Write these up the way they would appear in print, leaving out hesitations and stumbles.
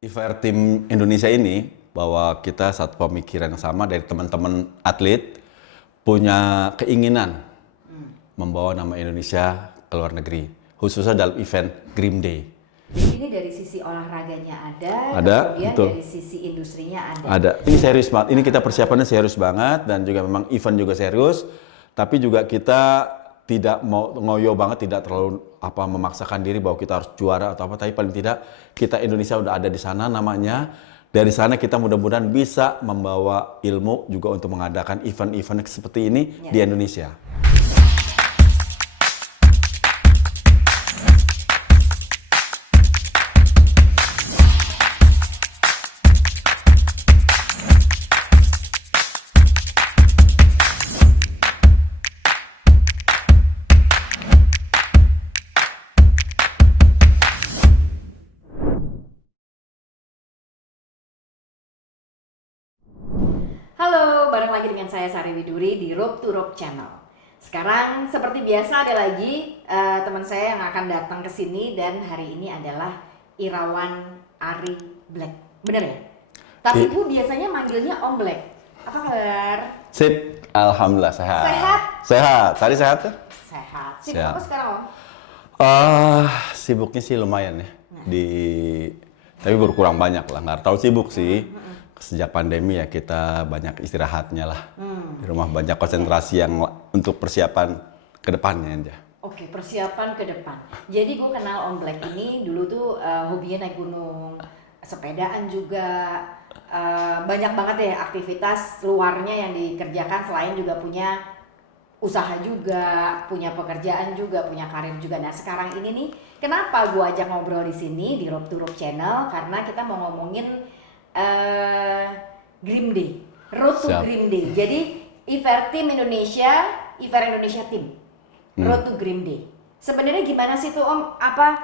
Iver tim Indonesia ini bahwa kita satu pemikiran yang sama dari teman-teman atlet punya keinginan membawa nama Indonesia ke luar negeri, khususnya dalam event Green Day. Jadi ini dari sisi olahraganya Ada, kemudian betul. dari sisi industrinya ada. Ada. Ini serius banget. Ini kita persiapannya serius banget dan juga memang event juga serius. Tapi juga kita tidak mau ngoyo banget, tidak terlalu memaksakan diri bahwa kita harus juara atau apa. Tapi paling tidak kita Indonesia udah ada di sana namanya. Dari sana kita mudah-mudahan bisa membawa ilmu juga untuk mengadakan event-event seperti ini di Indonesia. Halo, bareng lagi dengan saya Sari Widuri di Rope to Rope Channel. Sekarang seperti biasa ada lagi teman saya yang akan datang ke sini dan hari ini adalah Irawan Ari Black. Bener ya? Tapi Bu biasanya manggilnya Om Black. Apa kabar? Sip, alhamdulillah sehat. Sehat? Sehat. Tadi sehat tuh? Sehat. Sibuk Sehat. apa sekarang Om? Sibuknya sih lumayan ya. Tapi berkurang banyak lah. Nggak terlalu sibuk sih. Sejak pandemi ya kita banyak istirahatnya lah. Di rumah banyak konsentrasi yang untuk persiapan ke depannya aja. Oke, persiapan ke depan. Jadi gue kenal Om Black ini dulu tuh hobinya naik gunung, sepedaan juga, banyak banget deh aktivitas luarnya yang dikerjakan selain juga punya usaha juga, punya pekerjaan juga, punya karir juga. Nah sekarang ini nih, kenapa gue ajak ngobrol di sini di Rope to Rope Channel? Karena kita mau ngomongin Green Day, Road to Siap. Green Day. Jadi Iver Team Indonesia, Iver Indonesia Team, Road to Green Day. Sebenarnya gimana sih tuh Om? Apa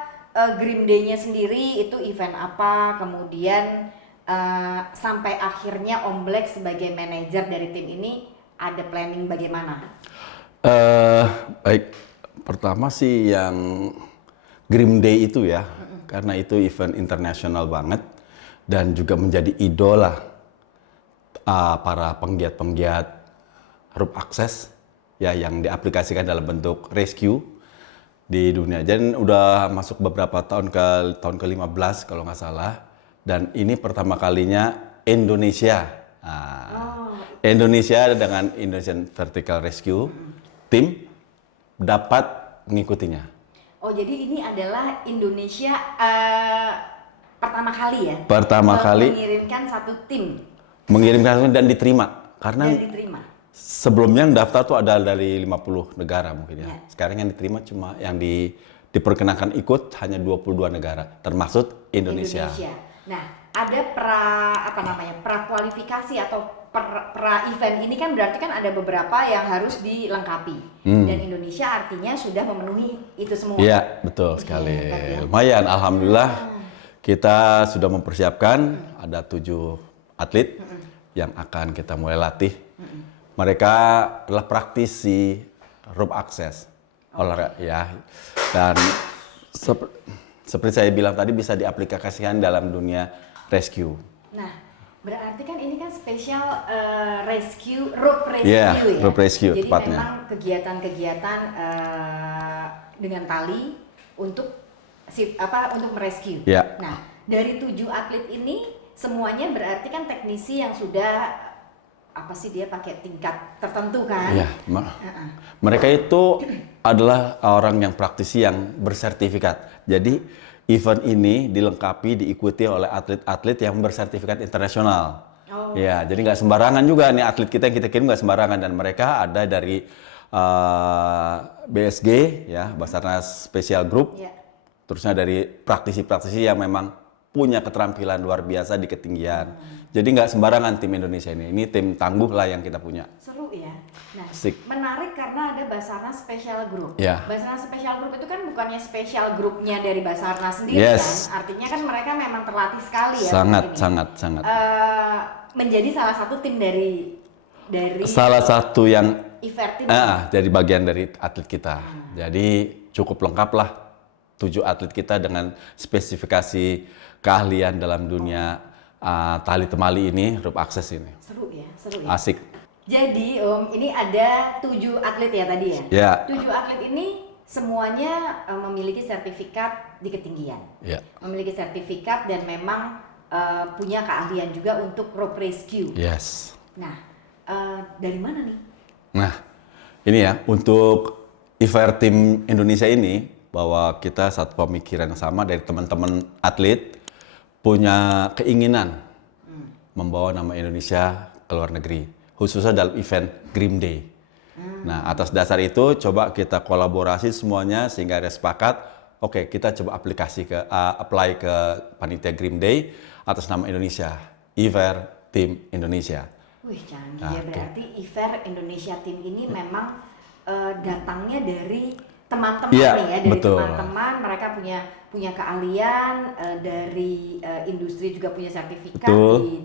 Green Day-nya sendiri itu event apa? Kemudian sampai akhirnya Om Black sebagai manajer dari tim ini ada planning bagaimana? Baik, pertama sih yang Green Day itu ya, karena itu event internasional banget dan juga menjadi idola para penggiat-penggiat rope access ya yang diaplikasikan dalam bentuk rescue di dunia. Dan udah masuk beberapa tahun tahun ke-15 kalau nggak salah. Dan ini pertama kalinya Indonesia. Indonesia dengan Indonesian Vertical Rescue Team dapat mengikutinya. Oh jadi ini adalah Indonesia pertama kali ya? Pertama kali mengirimkan satu tim mengirimkan dan diterima. Karena dan diterima. sebelumnya yang daftar tuh ada dari 50 negara mungkin ya. Sekarang yang diterima cuma yang diperkenankan ikut hanya 22 negara, termasuk Indonesia. Nah, ada pra kualifikasi atau pra event ini kan berarti kan ada beberapa yang harus dilengkapi. Dan Indonesia artinya sudah memenuhi itu semua. Iya, betul sekali. Lumayan, alhamdulillah kita sudah mempersiapkan ada 7 atlet yang akan kita mulai latih. Mereka adalah praktisi rope access olahraga ya. Dan seperti saya bilang tadi bisa diaplikasikan dalam dunia rescue. Nah, berarti kan ini kan spesial rope rescue ya. Rope rescue Jadi tepatnya. memang kegiatan-kegiatan dengan tali untuk untuk merescue. Ya. Nah, dari 7 atlet ini semuanya berarti kan teknisi yang sudah dia pakai tingkat tertentu kan? Ya, mereka itu adalah orang yang praktisi yang bersertifikat. Jadi event ini dilengkapi diikuti oleh atlet-atlet yang bersertifikat internasional. Ya, jadi nggak sembarangan juga nih atlet kita yang kita kirim nggak sembarangan dan mereka ada dari BSG ya, Basarnas Special Group. Terusnya dari praktisi-praktisi yang memang punya keterampilan luar biasa di ketinggian. Jadi nggak sembarangan tim Indonesia ini. Ini tim tangguh lah yang kita punya. Seru ya. Nah, Asik. menarik karena ada Basarnas Special Group. Ya. Basarnas Special Group itu kan bukannya special grupnya dari Basarnas sendiri Yes. kan? Artinya kan mereka memang terlatih sekali ya. Sangat. Menjadi salah satu tim dari Salah satu yang Iver Team. dari bagian dari atlet kita. Jadi cukup lengkap lah 7 atlet kita dengan spesifikasi keahlian dalam dunia tali temali ini, rope access ini. Seru ya, seru ya. Asik. Jadi Om, ini ada 7 atlet ya tadi ya? Ya. 7 atlet ini semuanya memiliki sertifikat di ketinggian. Ya. Memiliki sertifikat dan memang punya keahlian juga untuk rope rescue. Yes. Nah, dari mana nih? Nah, ini ya, untuk IFR Tim Indonesia ini, bahwa kita satu pemikiran yang sama dari teman-teman atlet, punya keinginan membawa nama Indonesia ke luar negeri, khususnya dalam event Grim Day. Nah, atas dasar itu coba kita kolaborasi semuanya sehingga ada sepakat, oke, kita coba apply ke panitia Grim Day atas nama Indonesia, IFR Tim Indonesia. Wih, canggih ya, berarti IFR Indonesia Team ini memang datangnya dari teman-teman Iya, nih ya, dari betul. teman-teman, mereka punya keahlian, dari industri juga punya sertifikat Betul.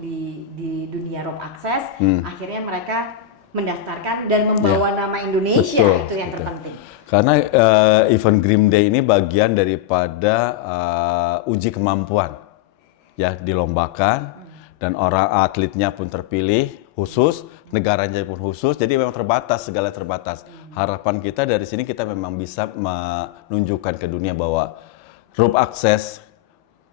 di dunia rope access. Akhirnya mereka mendaftarkan dan membawa nama Indonesia, Betul, itu yang betul. terpenting. Karena event Grim Day ini bagian daripada uji kemampuan, ya, dilombakan dan orang atletnya pun terpilih khusus, negaranya pun khusus, jadi memang terbatas, segala terbatas. Harapan kita dari sini kita memang bisa menunjukkan ke dunia bahwa rope access,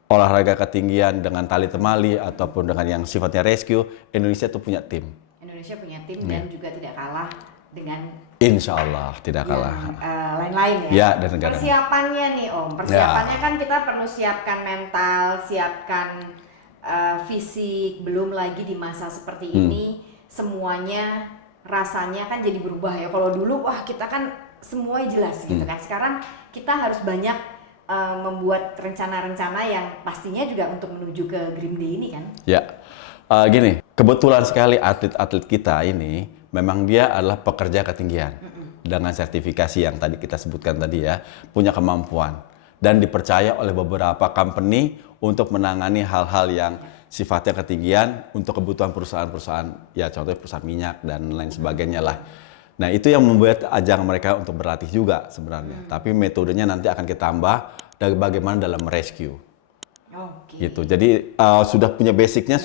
olahraga ketinggian dengan tali temali ataupun dengan yang sifatnya rescue, Indonesia itu punya tim. Indonesia punya tim dan juga tidak kalah dengan Insya Allah tidak kalah. lain-lain ya. Ya, dan negara. Persiapannya nih Om, persiapannya kan kita perlu siapkan mental, siapkan fisik, belum lagi di masa seperti ini semuanya rasanya kan jadi berubah ya. Kalau dulu wah kita kan semuanya jelas gitu kan. Sekarang kita harus banyak membuat rencana-rencana yang pastinya juga untuk menuju ke Grim Day ini kan. Ya, gini, kebetulan sekali atlet-atlet kita ini memang dia adalah pekerja ketinggian dengan sertifikasi yang tadi kita sebutkan tadi ya, punya kemampuan dan dipercaya oleh beberapa company untuk menangani hal-hal yang sifatnya ketinggian untuk kebutuhan perusahaan-perusahaan, ya contohnya perusahaan minyak dan lain sebagainya lah. Nah itu yang membuat ajang mereka untuk berlatih juga sebenarnya. Tapi metodenya nanti akan kita tambah dari bagaimana dalam rescue. Gitu. Jadi sudah punya basicnya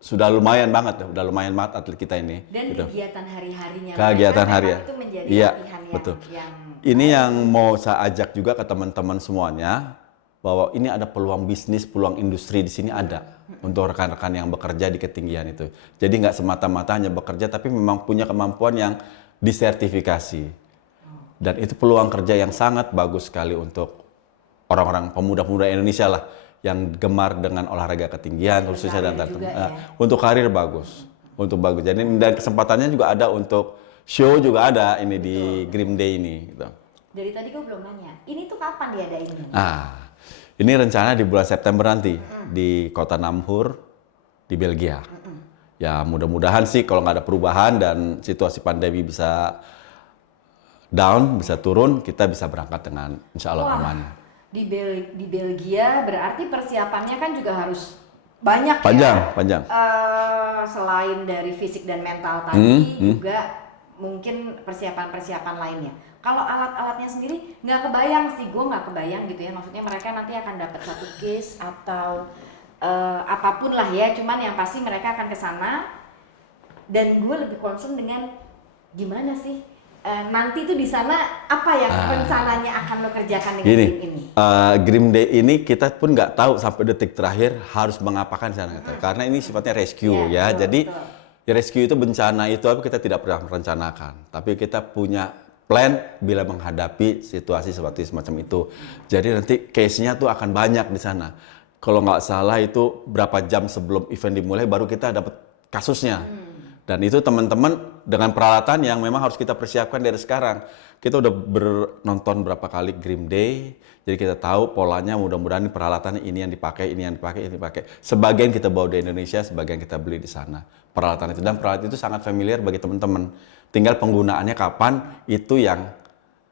sudah lumayan banget, udah lumayan banget atlet kita ini. Dan gitu. kegiatan hari-harinya Kegiatan mereka harian. itu menjadi Iya, latihan betul. yang Ini yang mau saya ajak juga ke teman-teman semuanya bahwa ini ada peluang bisnis, peluang industri di sini ada untuk rekan-rekan yang bekerja di ketinggian itu. Jadi nggak semata-mata hanya bekerja, tapi memang punya kemampuan yang disertifikasi. Dan itu peluang kerja yang sangat bagus sekali untuk orang-orang pemuda-pemuda Indonesia lah yang gemar dengan olahraga ketinggian, khususnya dan untuk karir bagus, untuk bagus. Jadi dan kesempatannya juga ada untuk show juga ada ini di Grim Day ini. Gitu. Dari tadi gue belum nanya, ini tuh kapan diadainnya? Ini rencana di bulan September nanti di kota Namur di Belgia. Ya mudah-mudahan sih kalau nggak ada perubahan dan situasi pandemi bisa down, bisa turun, kita bisa berangkat dengan insya Allah aman. Di Belgia berarti persiapannya kan juga harus banyak Panjang. Selain dari fisik dan mental tadi juga mungkin persiapan-persiapan lainnya. Kalau alat-alatnya sendiri nggak kebayang sih, gue nggak kebayang gitu ya. Maksudnya mereka nanti akan dapat satu case atau apapun lah ya. Cuman yang pasti mereka akan ke sana. Dan gue lebih concern dengan gimana sih nanti tuh di sana apa yang rencananya akan lo kerjakan dengan tim ini? Grim Day ini kita pun nggak tahu sampai detik terakhir harus mengapakan di sana. Karena ini sifatnya rescue ya. Jadi rescue itu bencana itu kita tidak pernah merencanakan. Tapi kita punya plan bila menghadapi situasi seperti semacam itu. Jadi nanti case-nya tuh akan banyak di sana. Kalau nggak salah itu berapa jam sebelum event dimulai baru kita dapat kasusnya. Dan itu teman-teman dengan peralatan yang memang harus kita persiapkan dari sekarang. Kita udah nonton berapa kali Grim Day, jadi kita tahu polanya, mudah-mudahan peralatannya ini yang dipakai, ini yang dipakai, ini dipakai. Sebagian kita bawa di Indonesia, sebagian kita beli di sana. Peralatan itu, dan peralatan itu sangat familiar bagi teman-teman. Tinggal penggunaannya kapan, itu yang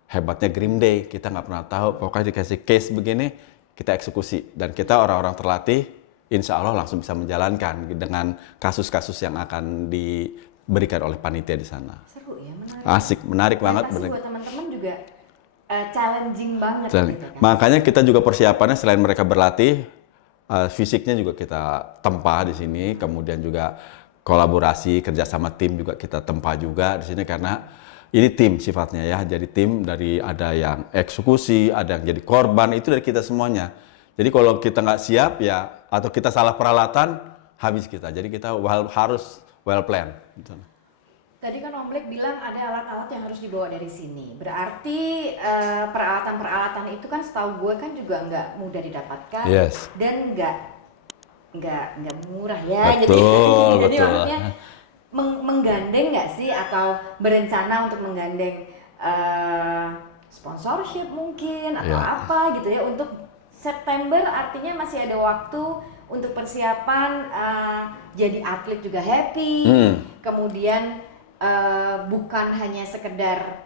hebatnya Grim Day. Kita nggak pernah tahu, pokoknya dikasih case begini, kita eksekusi. Dan kita orang-orang terlatih, insya Allah langsung bisa menjalankan dengan kasus-kasus yang akan diberikan oleh panitia di sana. Seru ya, menarik. Asik, menarik banget. Pasti buat teman-teman juga challenging banget Challenge. gitu kan. Makanya kita juga persiapannya selain mereka berlatih, fisiknya juga kita tempa di sini, kemudian juga kolaborasi kerjasama tim juga kita tempa juga di sini karena ini tim sifatnya ya. Jadi tim dari ada yang eksekusi, ada yang jadi korban itu dari kita semuanya. Jadi kalau kita nggak siap ya atau kita salah peralatan habis kita. Jadi kita harus well plan. Gitu. Tadi kan Om Black bilang ada alat-alat yang harus dibawa dari sini. Berarti peralatan-peralatan itu kan setahu gue kan juga nggak mudah didapatkan Yes. dan nggak murah ya. Betul, Jadi betul. maksudnya menggandeng nggak sih atau berencana untuk menggandeng sponsorship mungkin atau Ya. apa gitu ya untuk September artinya masih ada waktu untuk persiapan jadi atlet juga happy. Kemudian bukan hanya sekedar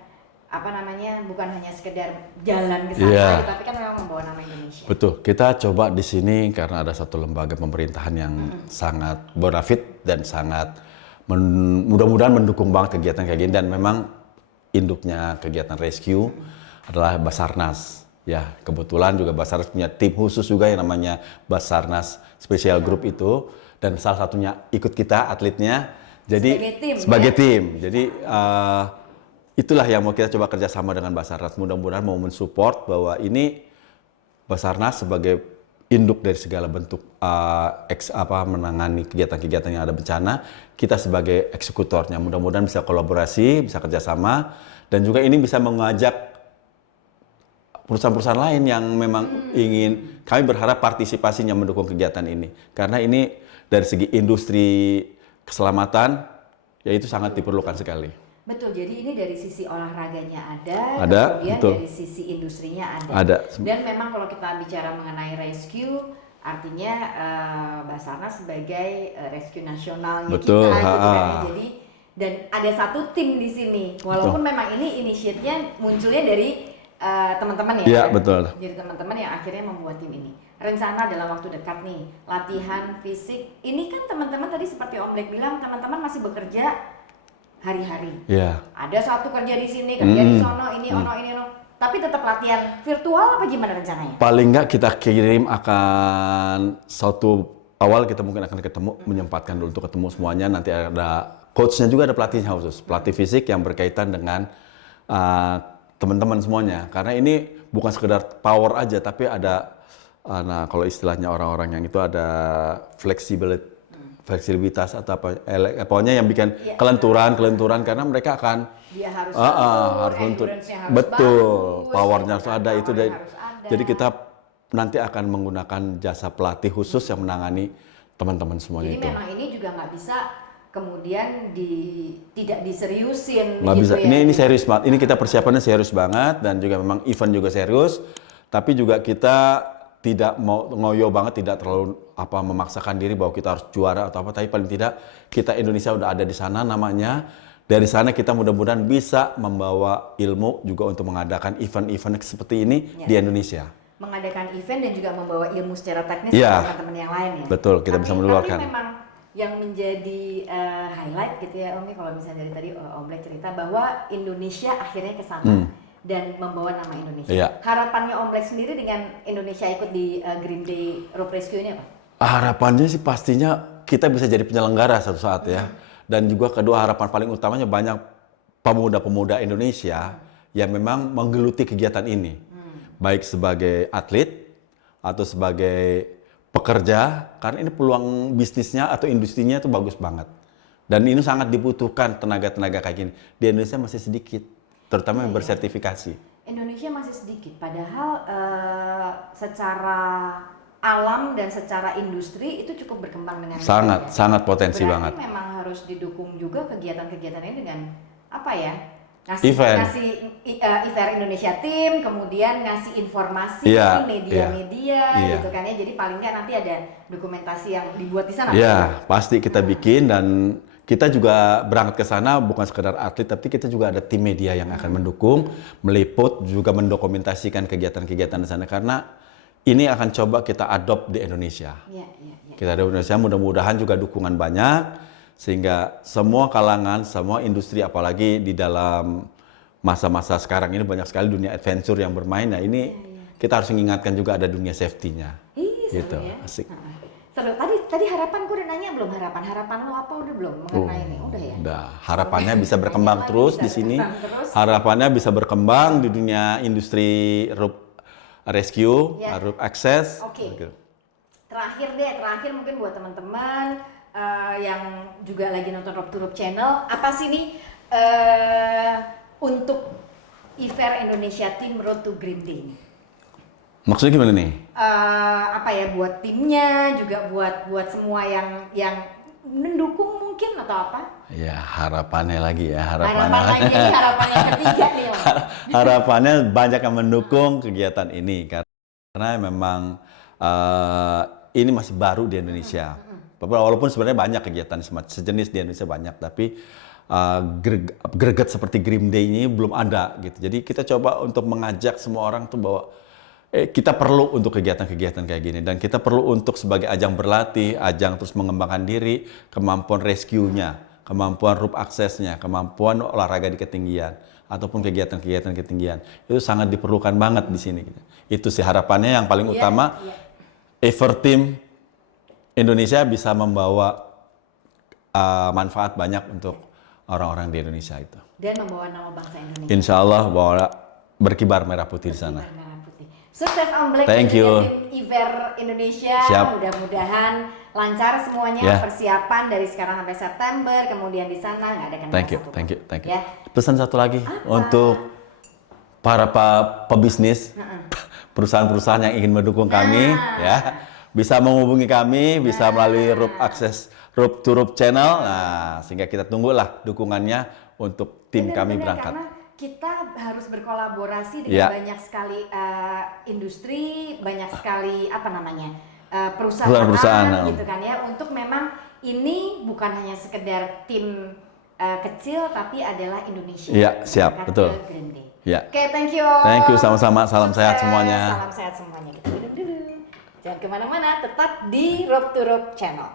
bukan hanya sekedar jalan ke sana, Iya. tapi kan memang membawa nama Indonesia. Betul, kita coba di sini karena ada satu lembaga pemerintahan yang sangat bonafit dan sangat mudah-mudahan mendukung banget kegiatan kayak gini dan memang induknya kegiatan rescue adalah Basarnas. Ya, kebetulan juga Basarnas punya tim khusus juga yang namanya Basarnas Special Group itu dan salah satunya ikut kita atletnya. Jadi sebagai tim. Jadi itulah yang mau kita coba kerjasama dengan Basarnas. Mudah-mudahan mau mensupport bahwa ini Basarnas sebagai induk dari segala bentuk menangani kegiatan-kegiatan yang ada bencana, kita sebagai eksekutornya. Mudah-mudahan bisa kolaborasi, bisa kerjasama, dan juga ini bisa mengajak perusahaan-perusahaan lain yang memang ingin, kami berharap partisipasinya mendukung kegiatan ini. Karena ini dari segi industri keselamatan, ya itu sangat diperlukan sekali. Betul, jadi ini dari sisi olahraganya ada, kemudian betul. dari sisi industrinya Ada. Dan memang kalau kita bicara mengenai rescue, artinya Basarnas sebagai rescue nasionalnya Betul, kita, gitu kan ya. Jadi dan ada satu tim di sini, walaupun memang ini inisiatifnya munculnya dari teman-teman ya. Iya, betul. Jadi teman-teman yang akhirnya membuat tim ini. Rencana dalam waktu dekat nih, latihan fisik. Ini kan teman-teman tadi seperti Om Black bilang, teman-teman masih bekerja hari-hari. Iya. Ada satu kerja di sini, kerja di sono, ini ono, ini ono. Tapi tetap latihan virtual apa gimana rencananya? Paling nggak kita kirim akan suatu awal kita mungkin akan ketemu, menyempatkan dulu untuk ketemu semuanya. Nanti ada coachnya juga, ada pelatihnya khusus, pelatih fisik yang berkaitan dengan teman-teman semuanya. Karena ini bukan sekedar power aja, tapi ada, nah kalau istilahnya orang-orang yang itu ada fleksibilitas atau apa, pokoknya yang bikin kelenturan karena mereka akan dia harus lentur, endurance-nya harus betul, bagus, powernya gitu harus kan, ada itu. powernya harus ada. Jadi kita nanti akan menggunakan jasa pelatih khusus yang menangani teman-teman semuanya. Jadi itu. memang ini juga nggak bisa kemudian tidak diseriusin. Nggak gitu bisa. ya. Ini serius banget. Ini kita persiapannya serius banget dan juga memang event juga serius. Tapi juga kita tidak mau ngoyo banget, tidak terlalu memaksakan diri bahwa kita harus juara atau apa. Tapi paling tidak kita Indonesia udah ada di sana namanya. Dari sana kita mudah-mudahan bisa membawa ilmu juga untuk mengadakan event-event seperti ini di Indonesia. Mengadakan event dan juga membawa ilmu secara teknis Ya, ke teman-teman yang lain ya. betul, kita bisa menularkan. Tapi memang yang menjadi highlight gitu ya Om, kalau misalnya dari tadi Om Black cerita bahwa Indonesia akhirnya ke sana dan membawa nama Indonesia. Iya. Harapannya Om Black sendiri dengan Indonesia ikut di Green Day Rope Rescue ini apa? Harapannya sih pastinya kita bisa jadi penyelenggara suatu saat ya. Dan juga kedua harapan paling utamanya banyak pemuda-pemuda Indonesia yang memang menggeluti kegiatan ini. Baik sebagai atlet atau sebagai pekerja, karena ini peluang bisnisnya atau industrinya itu bagus banget. Dan ini sangat dibutuhkan tenaga-tenaga kayak gini. Di Indonesia masih sedikit, terutama yang bersertifikasi. Indonesia masih sedikit, padahal secara alam dan secara industri itu cukup berkembang dengan baik, ya. Sangat potensi Berarti banget. memang harus didukung juga kegiatan-kegiatan ini dengan apa ya? Event. Ngasih event Indonesia Team, kemudian ngasih informasi Iya, di media-media iya. gitu kan ya. Jadi paling nggak nanti ada dokumentasi yang dibuat di sana. Ya, pasti kita bikin dan kita juga berangkat ke sana bukan sekedar atlet, tapi kita juga ada tim media yang akan mendukung, meliput, juga mendokumentasikan kegiatan-kegiatan di sana karena ini akan coba kita adopt di Indonesia. Iya. Kita ada di Indonesia, mudah-mudahan juga dukungan banyak sehingga semua kalangan, semua industri apalagi di dalam masa-masa sekarang ini banyak sekali dunia adventure yang bermain. Nah ini kita harus mengingatkan juga ada dunia safety-nya. Seru Gitu, ya. asik. Seru. Tadi harapan gue udah nanya belum harapan lo apa udah belum mengenai ini? Udah ya. Udah, harapannya bisa berkembang Lagi, terus bisa di sini. berkembang terus. Harapannya bisa berkembang di dunia industri rope rescue, Ya. rope access. Oke. Gitu. Terakhir mungkin buat teman-teman yang juga lagi nonton Rope to Rope Channel, apa sih nih untuk Iver Indonesia Team Road to Green Day ini? Maksudnya gimana nih? Apa ya buat timnya juga buat semua yang mendukung mungkin atau apa? Ya harapannya lagi ya Harapan lagi ini harapan yang ketiga nih Om. harapannya banyak yang mendukung kegiatan ini karena memang ini masih baru di Indonesia. Walaupun sebenarnya banyak kegiatan sejenis di Indonesia banyak, tapi greget seperti Green Day ini belum ada gitu. Jadi kita coba untuk mengajak semua orang tuh bahwa kita perlu untuk kegiatan-kegiatan kayak gini dan kita perlu untuk sebagai ajang berlatih, ajang terus mengembangkan diri, kemampuan rescue-nya, kemampuan rope access-nya, kemampuan olahraga di ketinggian ataupun kegiatan-kegiatan ketinggian. Itu sangat diperlukan banget di sini. Itu sih harapannya yang paling utama. Iver Team Indonesia bisa membawa manfaat banyak untuk orang-orang di Indonesia itu. Dan membawa nama bangsa Indonesia. Insya Allah bahwa berkibar merah putih di sana. Merah putih. Sukses Om Black Thank tentunya you. tim Iver Indonesia. Siap. Mudah-mudahan lancar semuanya Yeah. persiapan dari sekarang sampai September. Kemudian di sana nggak ada kendala Thank you. satupun. Ya. Pesan satu lagi untuk para pebisnis, perusahaan-perusahaan yang ingin mendukung kami, ya bisa menghubungi kami, bisa melalui Rope Access, Rope to Rope Channel. Nah, sehingga kita tunggulah dukungannya untuk tim kami Benar-benar, berangkat. karena kita harus berkolaborasi dengan banyak sekali industri, banyak sekali perusahaan gitu kan ya, untuk memang ini bukan hanya sekedar tim kecil tapi adalah Indonesia. Iya, siap, betul. Green Day. Ya. Oke, thank you. Thank you, sama-sama. Salam Sukses, sehat semuanya. Salam sehat semuanya. Kita duduk dulu. Jangan kemana-mana, tetap di Rope to Rope Channel.